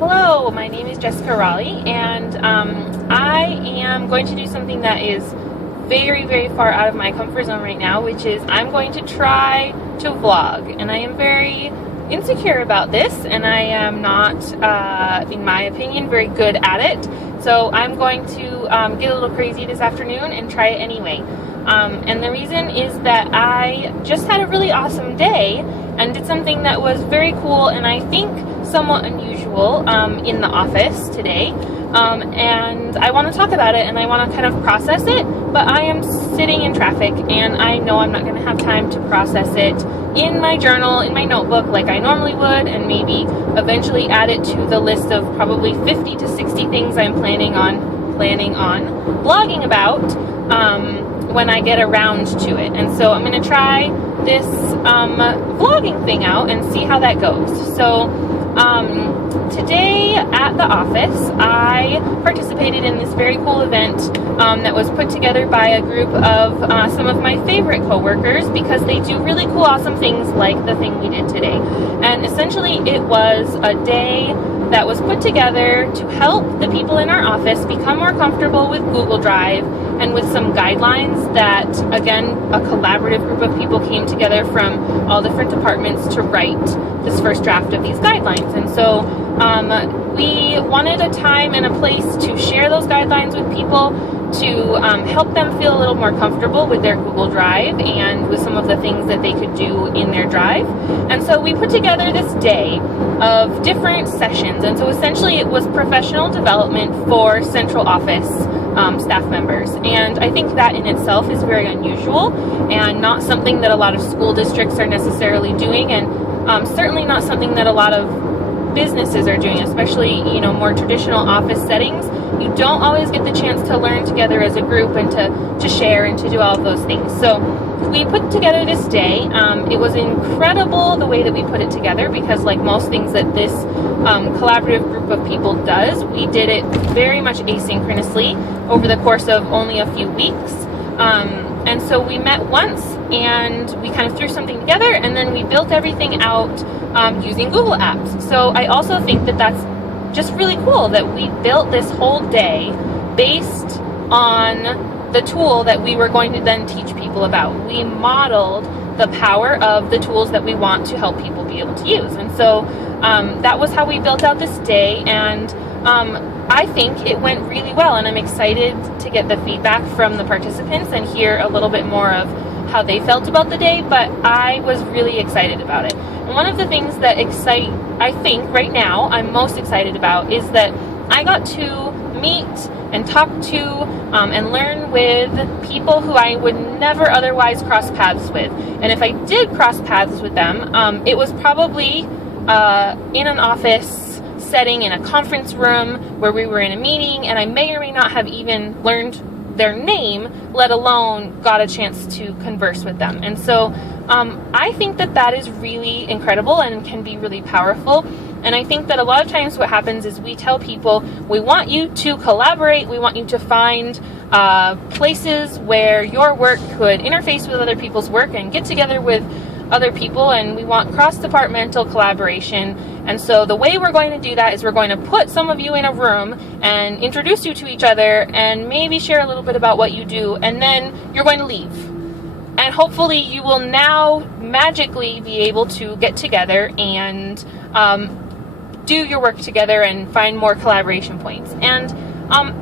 Hello, my name is Jessica Raleigh, and I am going to do something that is very, very far out of my comfort zone right now, which is I'm going to try to vlog. And I am very insecure about this, and I am not, in my opinion, very good at it. So I'm going to get a little crazy this afternoon and try it anyway. And the reason is that I just had a really awesome day and did something that was very cool and I think somewhat unusual in the office today. And I want to talk about it and I want to kind of process it, but I am sitting in traffic and I know I'm not going to have time to process it in my journal, in my notebook like I normally would, and maybe eventually add it to the list of probably 50 to 60 things I'm planning on blogging about when I get around to it. And so I'm going to try this vlogging thing out and see how that goes. So today at the office, I participated in this very cool event that was put together by a group of some of my favorite coworkers, because they do really cool, awesome things like the thing we did today. And essentially it was a day that was put together to help the people in our office become more comfortable with Google Drive and with some guidelines that, again, a collaborative group of people came together from all different departments to write this first draft of these guidelines. And so we wanted a time and a place to share those guidelines with people, to help them feel a little more comfortable with their Google Drive and with some of the things that they could do in their Drive. And so we put together this day of different sessions. And so essentially it was professional development for central office staff members. And I think that in itself is very unusual and not something that a lot of school districts are necessarily doing, and certainly not something that a lot of businesses are doing, especially, you know, more traditional office settings. You don't always get the chance to learn together as a group and to share and to do all of those things. So we put together this day. It was incredible the way that we put it together, because like most things that this collaborative group of people does, we did it very much asynchronously over the course of only a few weeks. And so we met once and we kind of threw something together, and then we built everything out using Google Apps. So I also think that that's just really cool that we built this whole day based on the tool that we were going to then teach people about. We modeled the power of the tools that we want to help people be able to use. And so that was how we built out this day, and I think it went really well, and I'm excited to get the feedback from the participants and hear a little bit more of how they felt about the day, but I was really excited about it. And one of the things that I think right now I'm most excited about is that I got to meet and talk to and learn with people who I would never otherwise cross paths with. And if I did cross paths with them, it was probably in an office setting, in a conference room where we were in a meeting, and I may or may not have even learned their name, let alone got a chance to converse with them. And so I think that that is really incredible and can be really powerful. And I think that a lot of times what happens is we tell people, we want you to collaborate, we want you to find places where your work could interface with other people's work and get together with other people, and we want cross-departmental collaboration. And so the way we're going to do that is we're going to put some of you in a room and introduce you to each other and maybe share a little bit about what you do, and then you're going to leave. And hopefully you will now magically be able to get together and do your work together and find more collaboration points. And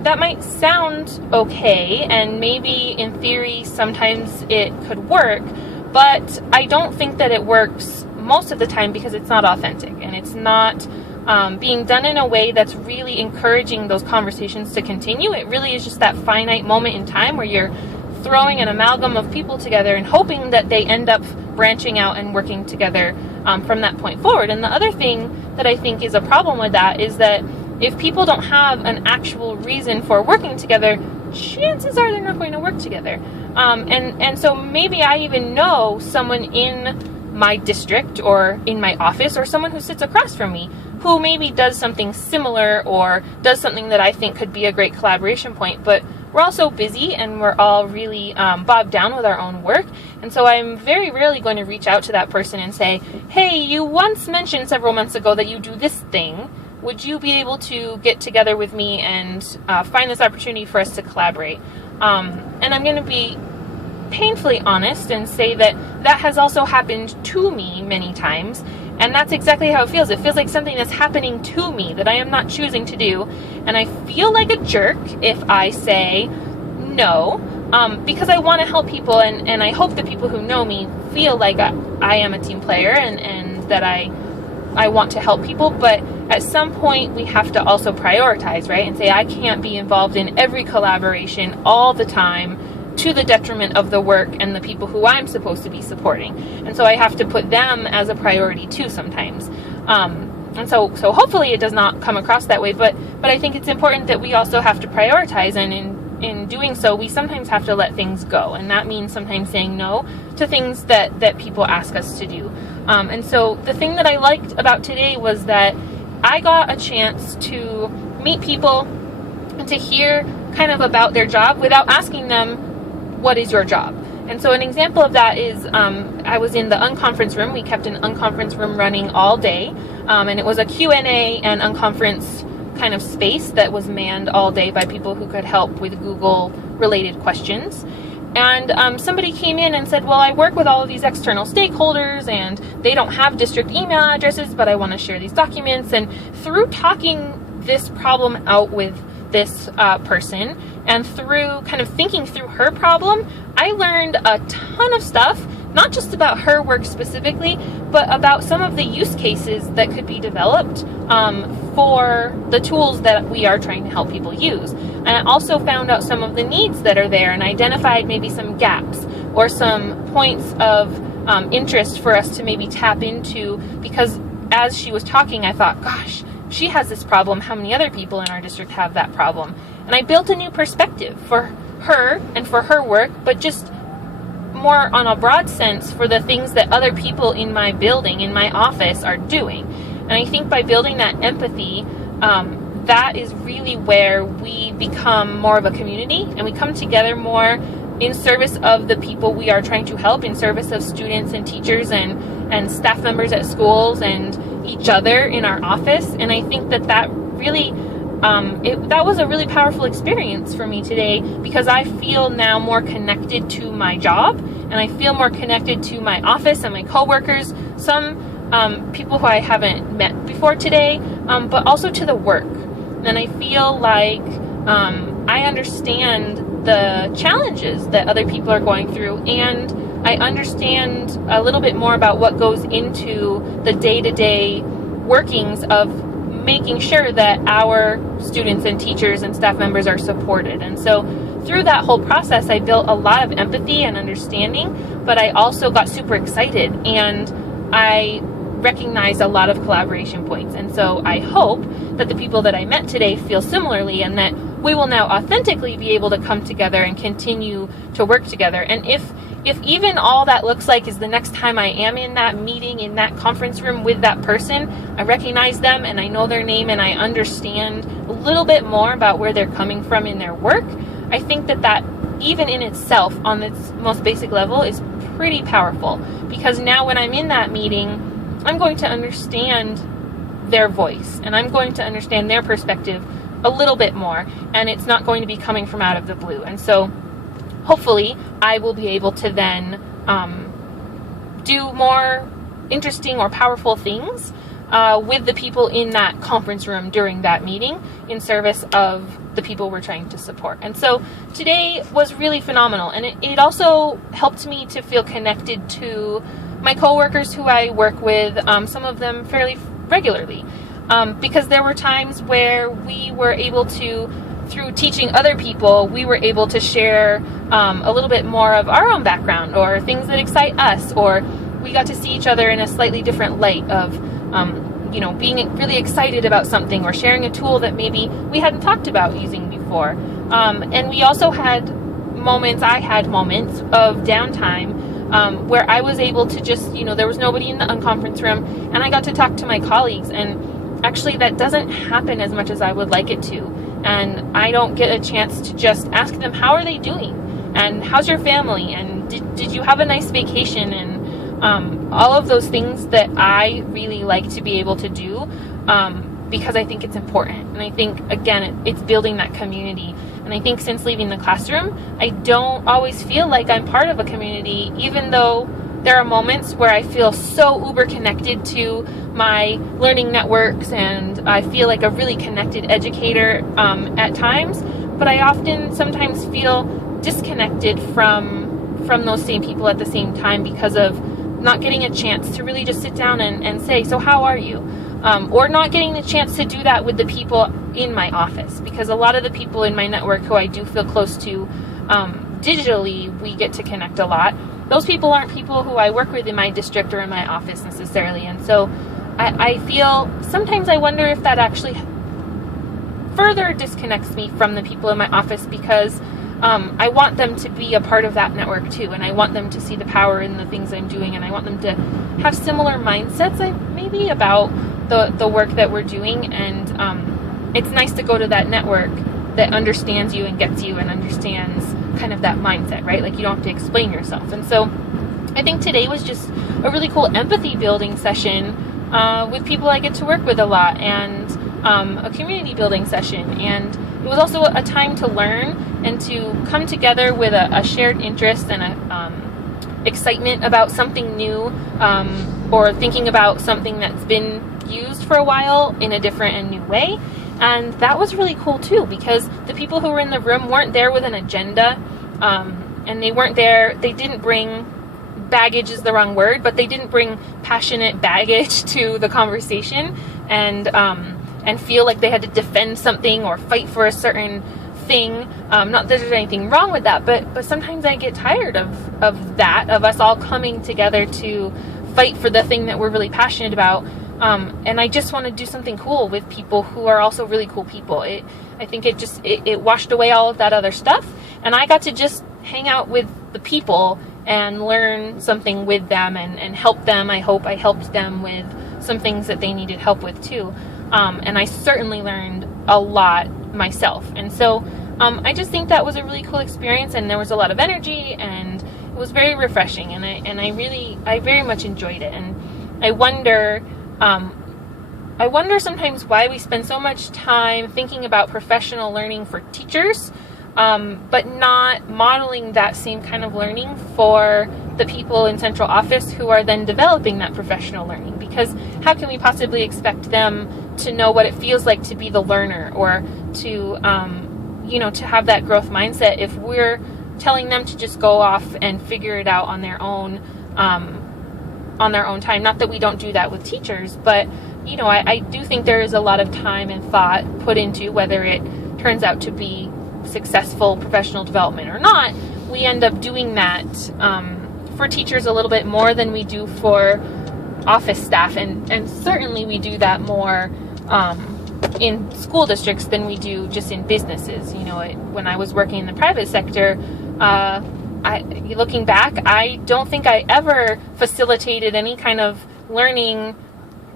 that might sound okay, and maybe in theory sometimes it could work, but I don't think that it works most of the time because it's not authentic, and it's not being done in a way that's really encouraging those conversations to continue. It really is just that finite moment in time where you're throwing an amalgam of people together and hoping that they end up branching out and working together from that point forward. And the other thing that I think is a problem with that is that if people don't have an actual reason for working together, chances are they're not going to work together. And so maybe I even know someone in my district or in my office or someone who sits across from me who maybe does something similar or does something that I think could be a great collaboration point, but we're all so busy and we're all really bogged down with our own work. And so I'm very rarely going to reach out to that person and say, hey, you once mentioned several months ago that you do this thing. would you be able to get together with me and find this opportunity for us to collaborate? And I'm going to be painfully honest and say that that has also happened to me many times, and that's exactly how it feels. It feels like something that's happening to me that I am not choosing to do, and I feel like a jerk if I say no, because I want to help people, and I hope the people who know me feel like I am a team player and that I want to help people. But at some point we have to also prioritize, right? And say I can't be involved in every collaboration all the time to the detriment of the work and the people who I'm supposed to be supporting. And so I have to put them as a priority too sometimes. And so hopefully it does not come across that way, but I think it's important that we also have to prioritize, and in doing so, we sometimes have to let things go. And that means sometimes saying no to things that people ask us to do. And so the thing that I liked about today was that I got a chance to meet people and to hear kind of about their job without asking them, what is your job? And so an example of that is I was in the unconference room. We kept an unconference room running all day, and it was a Q&A and unconference kind of space that was manned all day by people who could help with Google related questions. And somebody came in and said, well, I work with all of these external stakeholders and they don't have district email addresses, but I want to share these documents. And through talking this problem out with this person, and through kind of thinking through her problem, I learned a ton of stuff, not just about her work specifically, but about some of the use cases that could be developed for the tools that we are trying to help people use. And I also found out some of the needs that are there and identified maybe some gaps or some points of interest for us to maybe tap into, because as she was talking, I thought, gosh, she has this problem. How many other people in our district have that problem? And I built a new perspective for her and for her work, but just more on a broad sense for the things that other people in my building, in my office, are doing. And I think by building that empathy, that is really where we become more of a community, and we come together more in service of the people we are trying to help, in service of students and teachers and staff members at schools and each other in our office. And I think that really that was a really powerful experience for me today, because I feel now more connected to my job, and I feel more connected to my office and my coworkers, some people who I haven't met before today, but also to the work. And I feel like I understand the challenges that other people are going through, and I understand a little bit more about what goes into the day-to-day workings of making sure that our students and teachers and staff members are supported. And so through that whole process, I built a lot of empathy and understanding, but I also got super excited, and I recognized a lot of collaboration points. And so I hope that the people that I met today feel similarly, and that we will now authentically be able to come together and continue to work together. And if even all that looks like is the next time I am in that meeting, in that conference room with that person, I recognize them and I know their name and I understand a little bit more about where they're coming from in their work, I think that even in itself, on its most basic level, is pretty powerful. Because now when I'm in that meeting, I'm going to understand their voice, and I'm going to understand their perspective a little bit more, and it's not going to be coming from out of the blue. And so hopefully I will be able to then do more interesting or powerful things with the people in that conference room during that meeting, in service of the people we're trying to support. And so today was really phenomenal, and it also helped me to feel connected to my coworkers who I work with, some of them fairly regularly, because there were times where we were able to, through teaching other people, we were able to share a little bit more of our own background or things that excite us, or we got to see each other in a slightly different light of being really excited about something, or sharing a tool that maybe we hadn't talked about using before. And we also had I had moments of downtime where I was able to just, there was nobody in the unconference room, and I got to talk to my colleagues. And actually that doesn't happen as much as I would like it to. And I don't get a chance to just ask them, how are they doing? And how's your family? And did you have a nice vacation? And all of those things that I really like to be able to do. because I think it's important. And I think, again, it's building that community. And I think since leaving the classroom, I don't always feel like I'm part of a community, even though there are moments where I feel so uber connected to my learning networks and I feel like a really connected educator at times. But I often sometimes feel disconnected from those same people at the same time because of not getting a chance to really just sit down and say, so how are you? Or not getting the chance to do that with the people in my office, because a lot of the people in my network who I do feel close to digitally, we get to connect a lot. Those people aren't people who I work with in my district or in my office necessarily. And so I feel, sometimes I wonder if that actually further disconnects me from the people in my office, because I want them to be a part of that network too, and I want them to see the power in the things I'm doing, and I want them to have similar mindsets maybe about the work that we're doing. And it's nice to go to that network that understands you and gets you and understands kind of that mindset, right? Like, you don't have to explain yourself. And so I think today was just a really cool empathy building session with people I get to work with a lot, and a community building session. And it was also a time to learn and to come together with a shared interest and a excitement about something new, or thinking about something that's been used for a while in a different and new way. And that was really cool too, because the people who were in the room weren't there with an agenda, and they didn't bring, baggage is the wrong word, but they didn't bring passionate baggage to the conversation and feel like they had to defend something or fight for a certain thing. Not that there's anything wrong with that, but sometimes I get tired of that, of us all coming together to fight for the thing that we're really passionate about. And I just want to do something cool with people who are also really cool people. I think it washed away all of that other stuff, and I got to just hang out with the people and learn something with them and help them. I hope I helped them with some things that they needed help with too. And I certainly learned a lot myself. And so I just think that was a really cool experience, and there was a lot of energy, and it was very refreshing, and I very much enjoyed it. And I wonder sometimes why we spend so much time thinking about professional learning for teachers, but not modeling that same kind of learning for the people in central office who are then developing that professional learning. Because how can we possibly expect them to know what it feels like to be the learner, or to have that growth mindset if we're telling them to just go off and figure it out on their own time? Not that we don't do that with teachers, but I do think there is a lot of time and thought put into whether it turns out to be successful professional development or not. We end up doing that for teachers a little bit more than we do for office staff, and certainly we do that more in school districts than we do just in businesses. When I was working in the private sector, looking back, I don't think I ever facilitated any kind of learning,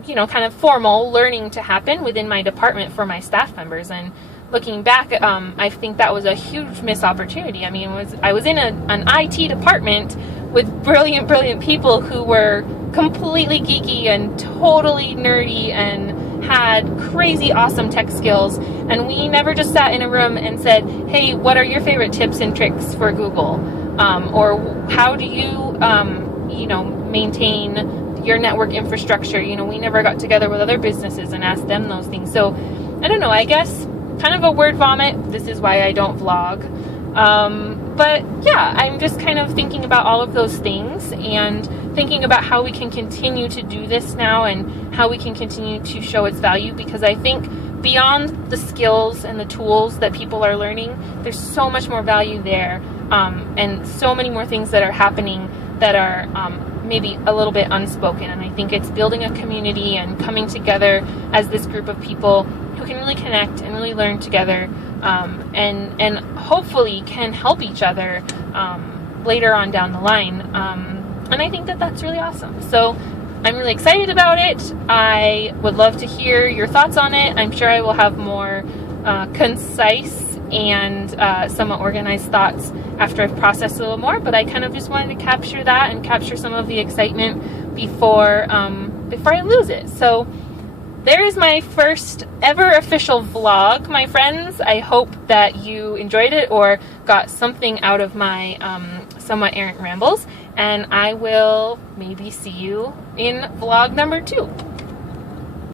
kind of formal learning to happen within my department for my staff members. And looking back, I think that was a huge missed opportunity. I mean, I was in an IT department with brilliant people who were completely geeky and totally nerdy and had crazy awesome tech skills, and we never just sat in a room and said, hey, what are your favorite tips and tricks for Google, or how do you maintain your network infrastructure. We never got together with other businesses and asked them those things. So I don't know, I guess kind of a word vomit. This is why I don't vlog. But yeah, I'm just kind of thinking about all of those things and thinking about how we can continue to do this now and how we can continue to show its value, because I think beyond the skills and the tools that people are learning, there's so much more value there, and so many more things that are happening that are maybe a little bit unspoken. And I think it's building a community and coming together as this group of people who can really connect and really learn together, and hopefully can help each other later on down the line. And I think that that's really awesome. So I'm really excited about it. I would love to hear your thoughts on it. I'm sure I will have more concise and somewhat organized thoughts after I've processed a little more, but I kind of just wanted to capture that and capture some of the excitement before I lose it. So there is my first ever official vlog, my friends. I hope that you enjoyed it or got something out of my somewhat errant rambles, and I will maybe see you in vlog number 2.